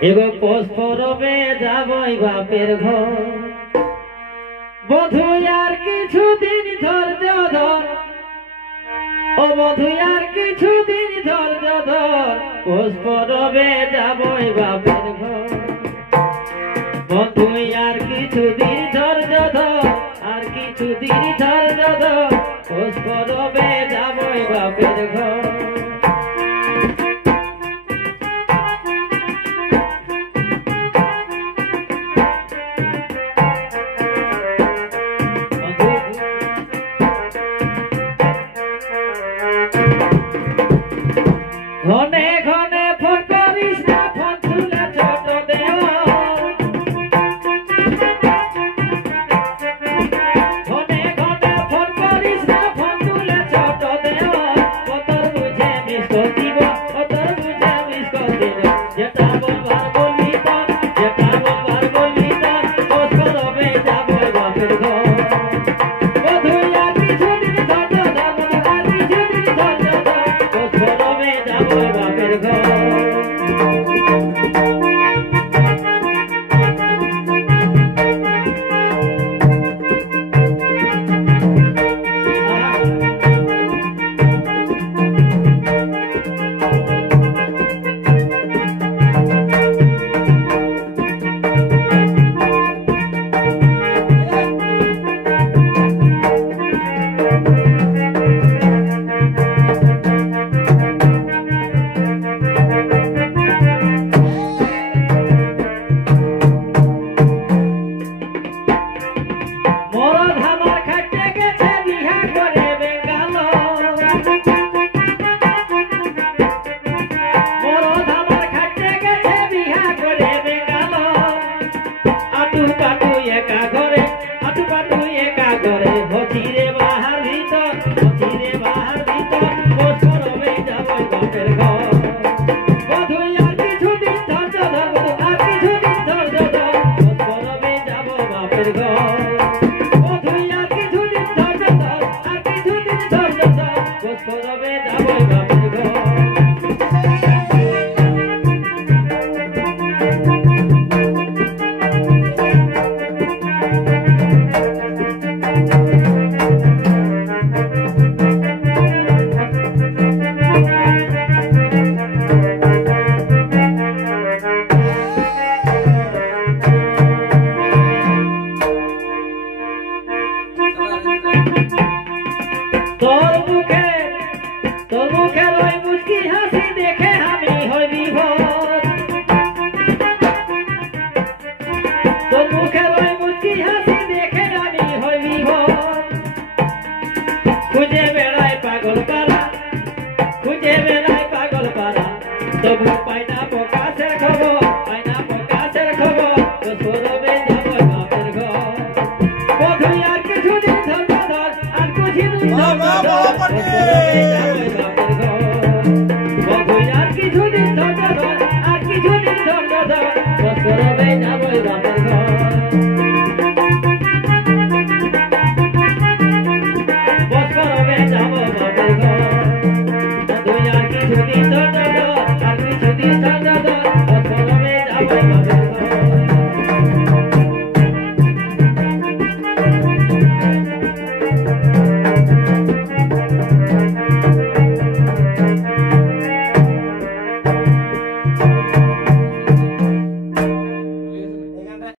এগো পোষ পরবে যাবই বাপের ঘর বধু আর কিছুদিন ধৈর্য ধর ও বধু আর কিছুদিন ধৈর্য ধর পোষ পরবে যাবই বাপের ঘর বধু আর কিছুদিন ধৈর্য ধর আর কিছুদিন ধৈর্য ধর পোষ পরবে যাবই বাপের ঘর ঘনে ঘনে ফোন করিস না ফোন তুলে ছোট দেওয়া ঘনে ঘনে ফোন করিস না ফোন তুলে ছোট দেওয়া কতর বুঝে মিস কর দিব কতর বুঝে মিস কর দিব যেটা বলবার বললি তো যেটা বলবার বললি তো পোষ পরবে যাবো বাপের ঘর বধু আর কিছুদিন ধৈর্য ধর আর কিছুদিন ধৈর্য ধর পোষ পরবে যাবো বাপের ঘর মরদ আমার খাটে গেছে বিহা করে বেঙ্গালোর মরদ আমার খাটে গেছে বিহা করে বেঙ্গালোর আটু পাটু একা ঘরে আটু পাটু একা ঘরে হচিরে বাহার ভিতর পোষ পরবে যাবো বাপের ঘর বধু আর কিছুদিন ধৈর্য ধর বধু আর কিছুদিন ধৈর্য ধর পোষ পরবে যাবো বাপের ঘর পোষ পরবে যাবো বাপের ঘর তোর মুখে ওই মুচকি হাসি দেখে আমি হই বিভোর তোর মুখে ওই মুচকি হাসি দেখে আমি হই বিভোর খুঁজে বেড়াই পাগল পারা তবু পাই না প্রকাশের খবর পোষ পরবে যাবো বাপের ঘর বধু আর কিছুদিন ধৈর্য ধর আর কিছুদিন ধৈর্য ধর পোষ পরবে যাবো